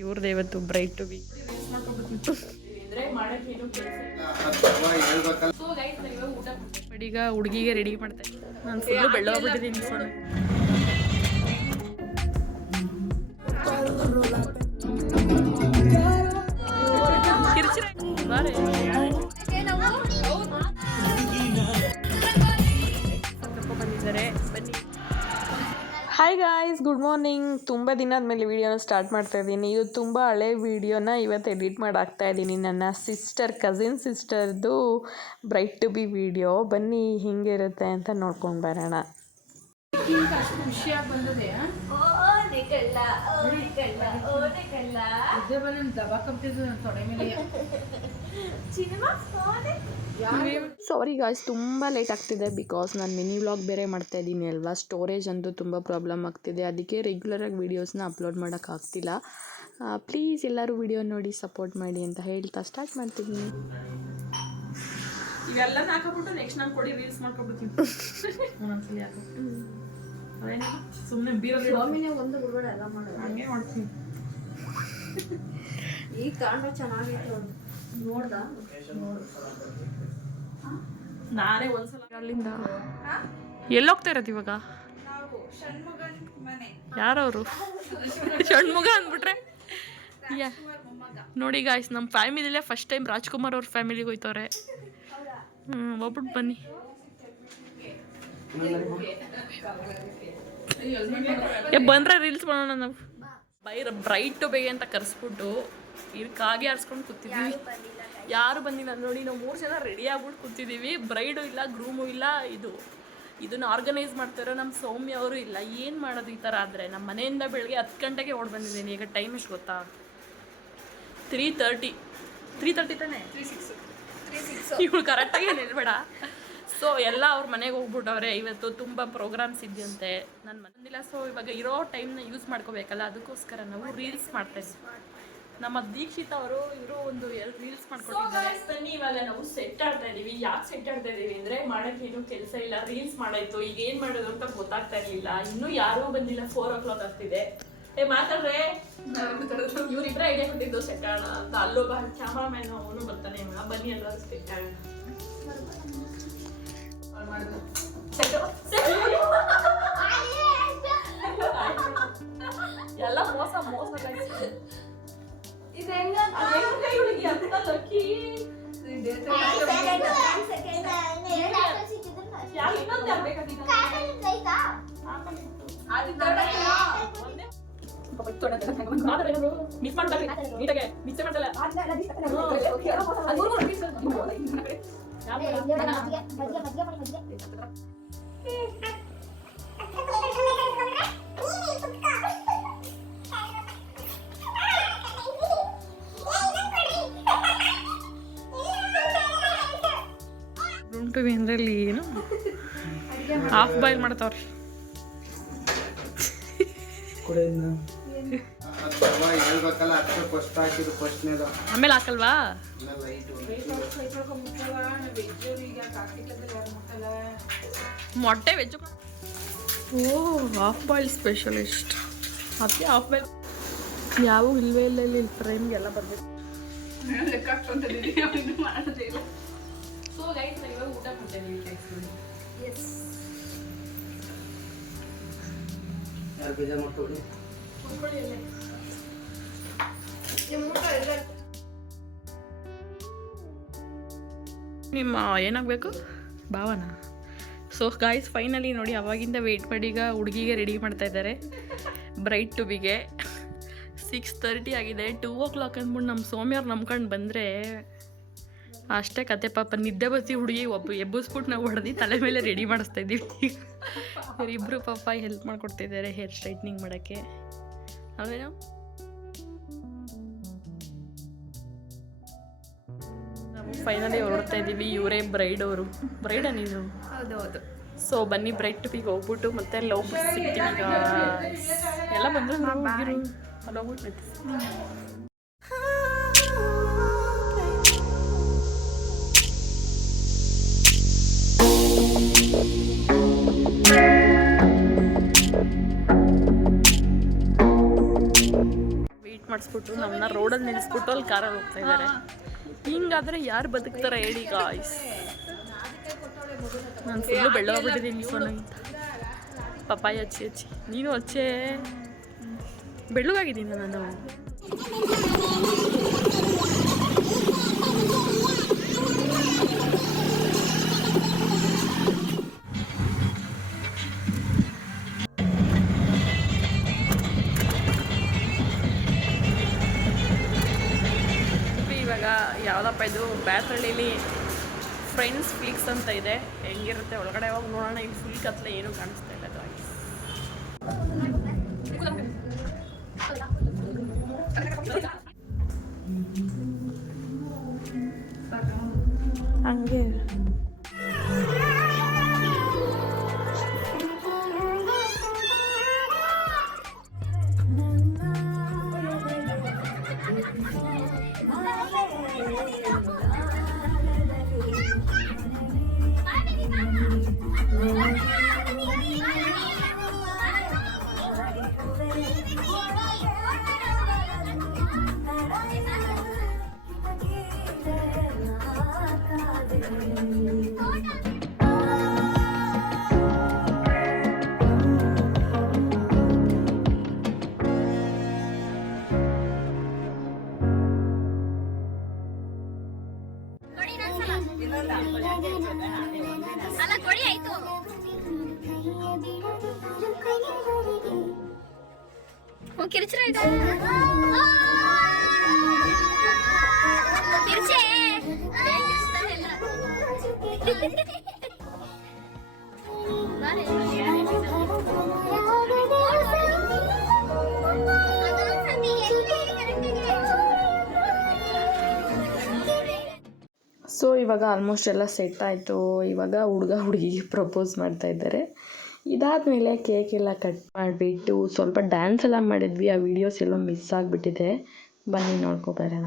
ಇವ್ರದ್ದು ಇವತ್ತು bright to B ಈಗ ಹುಡುಗಿಗೆ ರೆಡಿ ಮಾಡ್ತಾ ನಾನು ಫುಲ್ ಬೆಳ್ಳೋಗ್ಬಿಟ್ಟಿದ್ದೀನಿ ಸೊಳ್ಳೆ ಕಿರ್ಚಿರ. ಬಾರೆ. ಹಾಯ್ ಗಾಯ್ಸ್ ಗುಡ್ ಮಾರ್ನಿಂಗ್ ತುಂಬ ದಿನ ಮೇಲೆ ವೀಡಿಯೋನ ಸ್ಟಾರ್ಟ್ ಮಾಡ್ತಾ ಇದ್ದೀನಿ. ಇದು ತುಂಬ ಹಳೆ ವೀಡಿಯೋನ ಇವತ್ತು ಎಡಿಟ್ ಮಾಡಾಕ್ತಾ ಇದ್ದೀನಿ. ನನ್ನ ಸಿಸ್ಟರ್ ಕಸಿನ್ ಸಿಸ್ಟರ್ದು ಬ್ರೈಟ್ ಟು ಬಿ ವಿಡಿಯೋ ಬನ್ನಿ ಹಿಂಗಿರುತ್ತೆ ಅಂತ ನೋಡ್ಕೊಂಡು ಬರೋಣ. ಖುಷಿಯಾಗಿ ಬಂದದೆ ಇದೇ ಬಂದು ದಬಾ ಕಂಪ್ತಿದ್ದು ನನ್ನ ತೊಡೆ ಮೇಲೆ ಸಾರಿ ಗಾಯ್ಸ್ ತುಂಬ ಲೇಟ್ ಆಗ್ತಿದೆ ಬಿಕಾಸ್ ನಾನು ಮಿನಿ ವ್ಲಾಗ್ ಬೇರೆ ಮಾಡ್ತಾ ಇದ್ದೀನಿ ಅಲ್ವಾ? ಸ್ಟೋರೇಜ್ ಅಂತೂ ತುಂಬ ಪ್ರಾಬ್ಲಮ್ ಆಗ್ತಿದೆ. ಅದಕ್ಕೆ ರೆಗ್ಯುಲರಾಗಿ ವೀಡಿಯೋಸ್ನ ಅಪ್ಲೋಡ್ ಮಾಡೋಕ್ಕಾಗ್ತಿಲ್ಲ ಪ್ಲೀಸ್ ಎಲ್ಲರೂ ವಿಡಿಯೋ ನೋಡಿ ಸಪೋರ್ಟ್ ಮಾಡಿ ಅಂತ ಹೇಳ್ತಾ ಸ್ಟಾರ್ಟ್ ಮಾಡ್ತಿದ್ದೀನಿ ಇವೆಲ್ಲ ಹಾಕೋಬಿಟ್ಟು ನೆಕ್ಸ್ಟ್ ನಾನು ಕೊಡಿ ರೀಲ್ಸ್ ಮಾಡ್ಕೊಬಿಡ್ತೀನಿ. ಒಂದೊಂದ್ಸಲಿ ಹಾಕೋ. ಸುಮ್ಮನೆ ಬೀರಲ್ಲಿ ಒಂದು ಬಿಡ್ಬೇಡ ಎಲ್ಲ ಮಾಡೋದು. ಹಂಗೆ ಮಾಡ್ತೀನಿ. ಈ ಕಾಂಡ ಚೆನ್ನಾಗೈತೆ ಒಂದು. ನೋಡ್ದ? ನಾನೇ ಒಂದ್ಸಲ ಅಲ್ಲಿಂದ. ಎಲ್ಲೋಗ್ತಾ ಇರೋದು ಇವಾಗ? ಯಾರವರು? ಷಣ್ಮುಗ ಅಂದ್ಬಿಟ್ರೆ? ನೋಡಿ ಗಾಯ್ಸ್ ನಮ್ಮ ಫ್ಯಾಮಿಲಿಲೇ ಫಸ್ಟ್ ಟೈಮ್ ರಾಜ್ಕುಮಾರ್ ಅವ್ರ ಫ್ಯಾಮಿಲಿಗೆ ಹೋಯ್ತವ್ರೆ. ಹ್ಞೂ ಹೋಗ್ಬಿಟ್ಟು ಬನ್ನಿ. ಬಂದ್ರೆ ರೀಲ್ಸ್ ಮಾಡೋಣ ನಾವು. ಬೈರ ಬ್ರೈಟ್ ಬೇಗ ಅಂತ ಕರೆಸ್ಬಿಟ್ಟು ಇಲ್ಲಿ ಕಾಗೆ ಆರಿಸ್ಕೊಂಡು ಕೂತಿದ್ದೀವಿ ಯಾರು ಬಂದಿಲ್ಲ ನೋಡಿ ನಾವು ಮೂರು ಜನ ರೆಡಿ ಆಗ್ಬಿಟ್ಟು ಕೂತಿದ್ದೀವಿ ಬ್ರೈಡು ಇಲ್ಲ ಗ್ರೂಮು ಇಲ್ಲ ಇದು. ಇದನ್ನು ಆರ್ಗನೈಸ್ ಮಾಡ್ತಾರೋ ನಮ್ಮ ಸೌಮ್ಯ ಅವರು ಇಲ್ಲ. ಏನು ಮಾಡೋದು ಈ ಥರ ಆದರೆ? ನಮ್ಮ ಮನೆಯಿಂದ ಬೆಳಗ್ಗೆ ಹತ್ತು ಗಂಟೆಗೆ ಓಡ್ ಬಂದಿದ್ದೀನಿ. ಈಗ ಟೈಮ್ ಎಷ್ಟು ಗೊತ್ತಾ? ತ್ರೀ ತರ್ಟಿ ತ್ರೀ ತರ್ಟಿ ತಾನೇ? ತ್ರೀ ಸಿಕ್ಸ್ ಇವಳು ಕರೆಕ್ಟಾಗಿ ಹೇಳ್ಬೇಡ. ಸೊ ಎಲ್ಲ ಅವ್ರ ಮನೆಗೆ ಹೋಗ್ಬಿಟ್ಟವ್ರೆ, ಇವತ್ತು ತುಂಬ ಪ್ರೋಗ್ರಾಮ್ಸ್ ಇದೆಯಂತೆ. ನನ್ನ ಬಂದಿಲ್ಲ ಸೊ ಇವಾಗ ಇರೋ ಟೈಮ್ನ ಯೂಸ್ ಮಾಡ್ಕೋಬೇಕಲ್ಲ, ಅದಕ್ಕೋಸ್ಕರ ನಾವು ರೀಲ್ಸ್ ಮಾಡ್ತಾ ಇದ್ವಿ. ನಮ್ಮ ದೀಕ್ಷಿತ ಅವರು ಇವರು ಒಂದು ಎರಡು ರೀಲ್ಸ್ ಮಾಡ್ಕೊಂಡಿದ್ದಾರೆ ಬನ್ನಿ, ಇವಾಗ ನಾವು ಸೆಟ್ ಆಡ್ತಾ ಇದೀವಿ. ಯಾಕೆ ಸೆಟ್ ಆಡ್ತಾ ಇದೀವಿ ಅಂದ್ರೆ ಮಾಡಕ್ಕೆ ಏನು ಕೆಲಸ ಇಲ್ಲ ರೀಲ್ಸ್ ಮಾಡಾಯ್ತು. ಈಗ ಏನು ಮಾಡೋದು ಅಂತ ಗೊತ್ತಾಗ್ತಾ ಇರಲಿಲ್ಲ. ಇನ್ನೂ ಯಾರೂ ಬಂದಿಲ್ಲ ಫೋರ್ ಓ ಕ್ಲಾಕ್ ಆಗ್ತಿದೆ. ಏ, ಮಾತಾಡ್ರೆ? ಇವ್ರಿಬ್ರ ಐಡಿಯಾ ಕೊಟ್ಟಿದ್ದು ಸೆಟ್ ಆಡೋಣ ಅಂತ. ಅಲ್ಲೊಬ್ಬ ಕ್ಯಾಮ್ರಾಮ್ಯಾನ್ ಅವನು ಬರ್ತಾನೆ. ಬನ್ನಿ, ಎಲ್ಲರೂ ಸೆಟ್ ಆಡೋಣ ಎಲ್ಲ ಮೋಸ ಮೋಸ ಇವ್ಳಿಗೆ ಅಂತ ಮಿಸ್ ಮಾಡ್ತಾರೆ ನೀಟಾಗೆ. ಮಿಕ್ಸ್ ಮಾಡ್ತಲ್ಲ ಉಂಟು ಅಂದ್ರಲ್ಲಿ ಏನು ಹಾಫ್ ಬಾಯ್ಲ್ ಮಾಡ್ತಾವ್ರಿ ಹೇಳ್ಬೇಕಲ್ಲ ಅದಕ್ಕೆ ಫಸ್ಟ್ ಹಾಕಿದ್ದು ಫಸ್ಟ್ನೇದು ಆಮೇಲೆ ಹಾಕಲ್ವಾ? ಲೈಟ್ ಮೊಟ್ಟೆ ವೆಜ್ ಓ ಹಾಫ್ ಬಾಯ್ಲ್ ಸ್ಪೆಷಲಿಸ್ಟ್ ಅದಕ್ಕೆ ಹಾಫ್ ಬಾಯ್ಲ್ ಯಾವ ಇಲ್ವೇ ಇಲ್ಲ ಇಲ್ಲಿ ಫ್ರೇಮ್ಗೆಲ್ಲ ಬರಬೇಕು ಲೆಕ್ಕ ಹಾಕ್ಕೊಂತಿದ್ದೀನಿ ಅವನು ಮಾಡೋದೇ ಇಲ್ಲ ಸೊ ಗೈಸ್ ನಾವು ಇವಾಗ ಊಟ ಮಾಡ್ತೇನೆ ಯಾರು ಬೇಜಾರು ಮಾಡ್ಕೊಳ್ಳಿ ನಿಮ್ಮ ಏನಾಗಬೇಕು? ಭಾವನ. ಸೊ ಗಾಯ್ಸ್ ಫೈನಲಿ ನೋಡಿ ಅವಾಗಿಂದ ವೆಯ್ಟ್ ಮಾಡಿ ಈಗ ಹುಡುಗಿಗೆ ರೆಡಿ ಮಾಡ್ತಾ ಇದ್ದಾರೆ. ಬ್ರೈಟ್ ಟುಬಿಗೆ ಸಿಕ್ಸ್ ತರ್ಟಿ ಆಗಿದೆ. ಟೂ ಓ ಕ್ಲಾಕ್ ಅಂದ್ಬಿಟ್ಟು ನಮ್ಮ ಸೋಮ್ಯವ್ರು ನಂಬ್ಕೊಂಡು ಬಂದರೆ ಅಷ್ಟೇ ಕತೆ ಪಾಪ. ನಿದ್ದೆ ಬಸ್ಸಿ ಹುಡುಗಿ ಒಬ್ಬ ಎಬ್ಬಿಸ್ಬಿಟ್ಟು ನಾವು ಹೊಡೆದು ತಲೆ ಮೇಲೆ ರೆಡಿ ಮಾಡಿಸ್ತಾ ಇದ್ದೀವಿ. ಇವರಿಬ್ಬರು ಪಾಪ ಹೆಲ್ಪ್ ಮಾಡಿಕೊಡ್ತಿದ್ದಾರೆ ಹೇರ್ ಸ್ಟ್ರೈಟ್ನಿಂಗ್ ಮಾಡೋಕ್ಕೆ. ಅವೇನೋ ನಾವು ಫೈನಲಿ ಹೊರಡ್ತಾ ಇದ್ದೀವಿ ಇವರೇ ಬ್ರೈಡ್ ಅವರು ಬ್ರೈಡ ನೀನು ಹೌದೌದು. ಸೊ ಬನ್ನಿ ಬ್ರೈಟ್ ಟುಪಿಗೆ ಹೋಗ್ಬಿಟ್ಟು ಮತ್ತೆ ಅಲ್ಲಿ ಹೋಗ್ಬಿಟ್ಟು ಸಿಗ್ತೀವಿ ಈಗ ಎಲ್ಲ ಬಂದರು ನಾವು ಹೋಗಿರು. ಅಲ್ಲಿ ಹೋಗ್ಬಿಟ್ಟು ಮಾಡಿಸ್ಬಿಟ್ಟು ನಮ್ಮನ್ನ ರೋಡಲ್ಲಿ ನಿಲ್ಲಿಸ್ಬಿಟ್ಟು ಅಲ್ಲಿ ಕಾರಲ್ಲಿ ಹೋಗ್ತಾ ಇದ್ದಾರೆ ಹಿಂಗಾದ್ರೆ ಯಾರು ಬದುಕ್ತಾರೆ ಹೇಳಿ ಗಾಯ್ಸ್ ನಾನು ಫುಲ್ಲು ಬೆಳ್ಳೋಗ್ಬಿಟ್ಟಿದ್ದೀನಿ ಫೋನ್ ಪಪ್ಪಾಯಿ ಹಚ್ಚಿ ಹಚ್ಚಿ ನೀನು ಹಚ್ಚೆ ಬೆಳ್ಳಗಾಗಿದ್ದೀನಿ ನಾನು. ಇದು ಬ್ಯಾಟ್ರಳ್ಳಿಲಿ ಫ್ರೆಂಡ್ಸ್ ಫ್ಲಿಕ್ಸ್ ಅಂತ ಇದೆ. ಹೆಂಗಿರುತ್ತೆ? ಒಳಗಡೆ ಹೋಗಿ ನೋಡೋಣ. ಇಲ್ಲಿ ಫುಲ್ ಕತ್ಲೆ ಏನು ಕಾಣಿಸ್ತಾ ಇಲ್ಲ ಅದು ಹಂಗೆ. 我们会不会是你的父 ಇವಾಗ ಆಲ್ಮೋಸ್ಟ್ ಎಲ್ಲ ಸೆಟ್ ಆಯಿತು. ಇವಾಗ ಹುಡುಗ ಹುಡುಗಿಗೆ ಪ್ರಪೋಸ್ ಮಾಡ್ತಾ ಇದ್ದಾರೆ. ಇದಾದಮೇಲೆ ಕೇಕ್ ಎಲ್ಲ ಕಟ್ ಮಾಡಿಬಿಟ್ಟು ಸ್ವಲ್ಪ ಡ್ಯಾನ್ಸ್ ಎಲ್ಲ ಮಾಡಿದ್ವಿ. ಆ ವಿಡಿಯೋಸ್ ಎಲ್ಲ ಮಿಸ್ ಆಗಿಬಿಟ್ಟಿದೆ. ಬನ್ನಿ ನೋಡ್ಕೊಬರೋಣ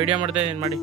ವಿಡಿಯೋ ಮಾಡ್ತಾ ಇದ್ದೀನಿ ಮಾಡಿ.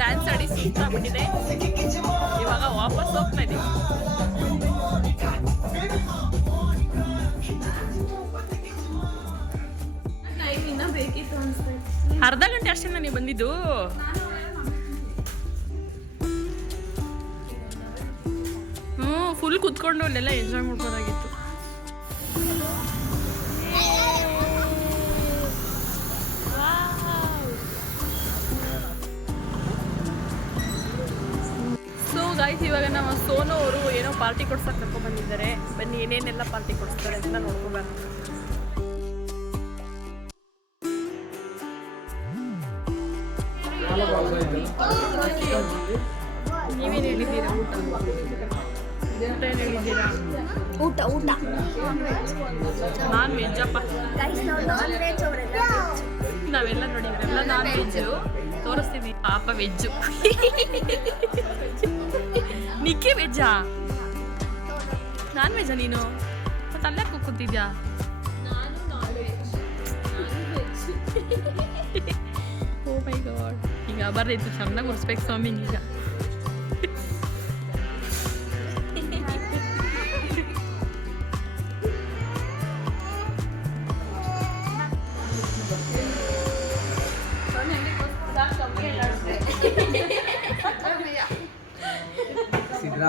ಡ್ಯಾನ್ಸ್ ಆಡಿ ಸುತ್ತಾಗ್ಬಿಟ್ಟಿದೆ ಇವಾಗ ವಾಪಸ್ ಹೋಗ್ತಾ ಇದ್ದೀನಿ. ಅರ್ಧ ಗಂಟೆ ಅಷ್ಟೇ ನೀವು ಬಂದಿದ್ದು? ಹ್ಞೂ ಫುಲ್ ಕುತ್ಕೊಂಡು ಅಲ್ಲೆಲ್ಲ ಎಂಜಾಯ್ ಮಾಡ್ಬೋದಾಗಿತ್ತು ಸೋನು ಅವರು ಏನೋ ಪಾರ್ಟಿ ಕೊಡ್ಸಕ್ಕೆ ಕರ್ಕೊಂಡ್ಬಂದಿದ್ದಾರೆ. ಬನ್ನಿ ಏನೇನೆಲ್ಲ ಪಾರ್ಟಿ ಕೊಡಿಸ್ತಾರೆ ಅಂತ ನೋಡ್ಕೊಬಾರ ನೀವೇನು ಹೇಳಿದ್ದೀರಾ? ಊಟ ಊಟ ಏನು ಹೇಳಿದ್ದೀರಾ? ಊಟ ಊಟ. ನಾನ್ ವೆಜ್ಜಪ್ಪ. ನಾವೆಲ್ಲ ನೋಡಿದ್ರೆ ಎಲ್ಲ ನಾನ್ ವೆಜ್ಜು. ತೋರಿಸ್ತೀನಿ. ಪಾಪ ವೆಜ್ಜು. ನಿಕ್ಕಿ ವೆಜ್ಜಾ? ನಾನ್ ವೆಜ್ಜಾ ನೀನು? ಮತ್ತೆ ಅಲ್ಲೇ ಕೂತಿದ್ಯಾ? ಓ ಮೈ ಗಾಡ್ ಈಗ ಬರ್ದೈತು ಚೆನ್ನಾಗಿ ಉರ್ಸ್ಬೇಕು ಸ್ವಾಮಿ ಈಗ.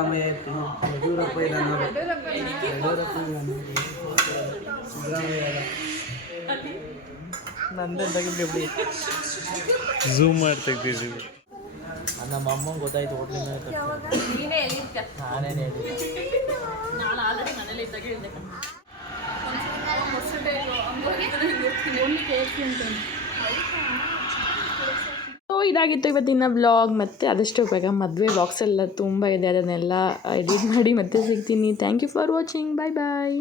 ಸಿದ್ದರಾಮಯ್ಯ ಇತ್ತು ಯಡಿಯೂರಪ್ಪ. ಸಿದ್ದರಾಮಯ್ಯ ಝೂಮ್ ಮಾಡಿ ತೆಗ್ದಿದ್ದೀವಿ. ನಮ್ಮ ಅಮ್ಮಂಗೆ ಗೊತ್ತಾಯ್ತು ಹೋಟ್ಲಿಂದ ನಾನೇನು ಹೇಳಿ ನಾನು ಆಲ್ರೆಡಿ ಮನೇಲಿ ಇದ್ದಾಗ ಹೇಳಿದೆ ಸೊ ಇದಾಗಿತ್ತು ಇವತ್ತಿನ ಬ್ಲಾಗ್ ಮತ್ತು ಆದಷ್ಟು ಬೇಗ ಮದುವೆ ವ್ಲಾಗ್ಸ್ ಎಲ್ಲ ತುಂಬ ಇದೆ. ಅದನ್ನೆಲ್ಲ ಎಡಿಟ್ ಮಾಡಿ ಮತ್ತೆ ಸಿಗ್ತೀನಿ. Thank you for watching bye bye